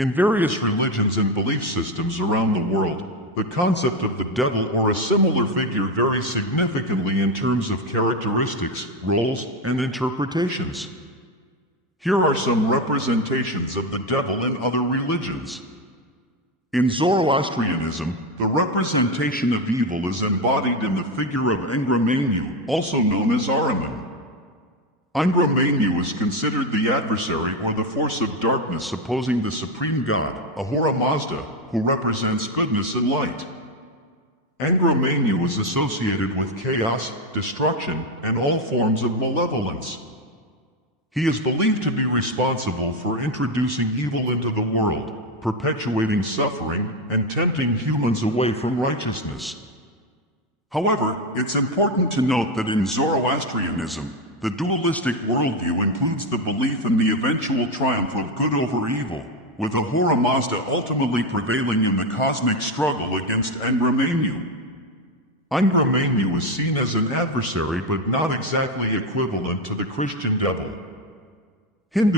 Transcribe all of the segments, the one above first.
In various religions and belief systems around the world, the concept of the devil or a similar figure varies significantly in terms of characteristics, roles, and interpretations. Here are some representations of the devil in other religions. In Zoroastrianism, the representation of evil is embodied in the figure of Engramenyu, also known as Ahriman. Engramenyu is considered the adversary or the force of darkness opposing the supreme god, Ahura Mazda, who represents goodness and light. Engramenyu is associated with chaos, destruction, and all forms of malevolence. He is believed to be responsible for introducing evil into the world, perpetuating suffering, and tempting humans away from righteousness. However, it's important to note that in Zoroastrianism, the dualistic worldview includes the belief in the eventual triumph of good over evil, with Ahura Mazda ultimately prevailing in the cosmic struggle against Engramenyu. Engramenyu is seen as an adversary but not exactly equivalent to the Christian devil. In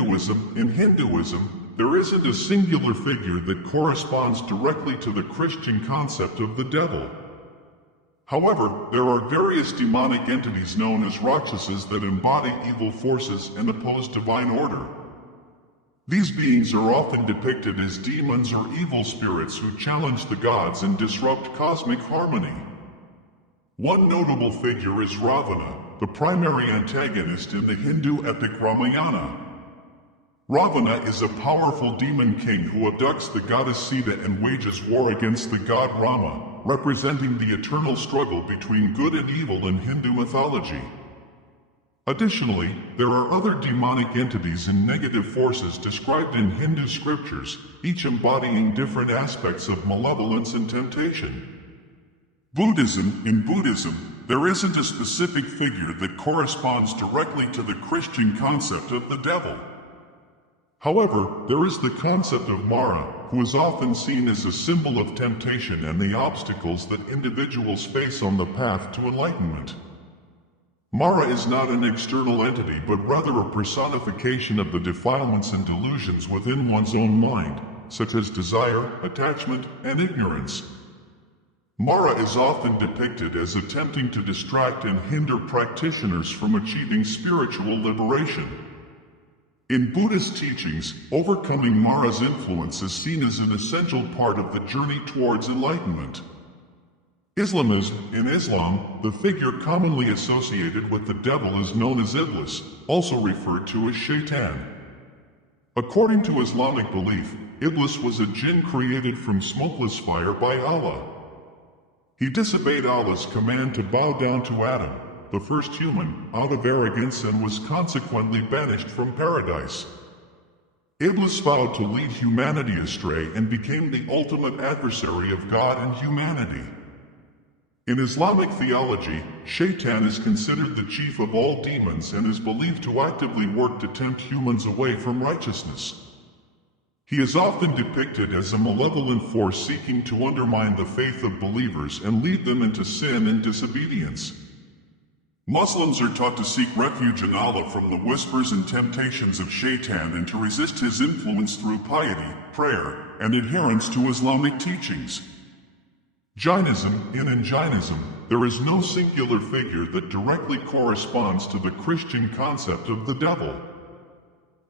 Hinduism, there isn't a singular figure that corresponds directly to the Christian concept of the devil. However, there are various demonic entities known as Rakshasas that embody evil forces and oppose divine order. These beings are often depicted as demons or evil spirits who challenge the gods and disrupt cosmic harmony. One notable figure is Ravana, the primary antagonist in the Hindu epic Ramayana. Ravana is a powerful demon king who abducts the goddess Sita and wages war against the god Rama, representing the eternal struggle between good and evil in Hindu mythology. Additionally, there are other demonic entities and negative forces described in Hindu scriptures, each embodying different aspects of malevolence and temptation. In Buddhism, there isn't a specific figure that corresponds directly to the Christian concept of the devil. However, there is the concept of Mara, who is often seen as a symbol of temptation and the obstacles that individuals face on the path to enlightenment. Mara is not an external entity but rather a personification of the defilements and delusions within one's own mind, such as desire, attachment, and ignorance. Mara is often depicted as attempting to distract and hinder practitioners from achieving spiritual liberation. In Buddhist teachings, overcoming Mara's influence is seen as an essential part of the journey towards enlightenment. In Islam, the figure commonly associated with the devil is known as Iblis, also referred to as Shaitan. According to Islamic belief, Iblis was a jinn created from smokeless fire by Allah. He disobeyed Allah's command to bow down to Adam, the first human, out of arrogance and was consequently banished from paradise. Iblis vowed to lead humanity astray and became the ultimate adversary of God and humanity. In Islamic theology, Shaitan is considered the chief of all demons and is believed to actively work to tempt humans away from righteousness. He is often depicted as a malevolent force seeking to undermine the faith of believers and lead them into sin and disobedience. Muslims are taught to seek refuge in Allah from the whispers and temptations of Shaitan and to resist his influence through piety, prayer, and adherence to Islamic teachings. In Jainism, there is no singular figure that directly corresponds to the Christian concept of the devil.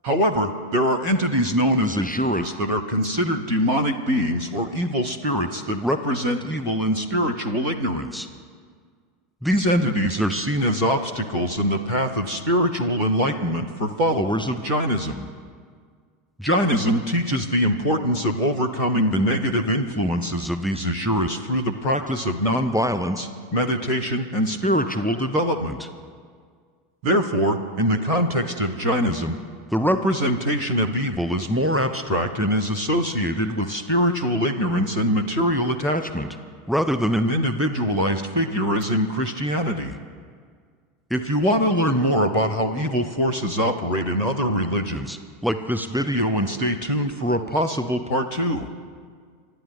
However, there are entities known as asuras that are considered demonic beings or evil spirits that represent evil and spiritual ignorance. These entities are seen as obstacles in the path of spiritual enlightenment for followers of Jainism. Jainism teaches the importance of overcoming the negative influences of these asuras through the practice of non-violence, meditation, and spiritual development. Therefore, in the context of Jainism, the representation of evil is more abstract and is associated with spiritual ignorance and material attachment, rather than an individualized figure as in Christianity. If you want to learn more about how evil forces operate in other religions, like this video and stay tuned for a possible part 2.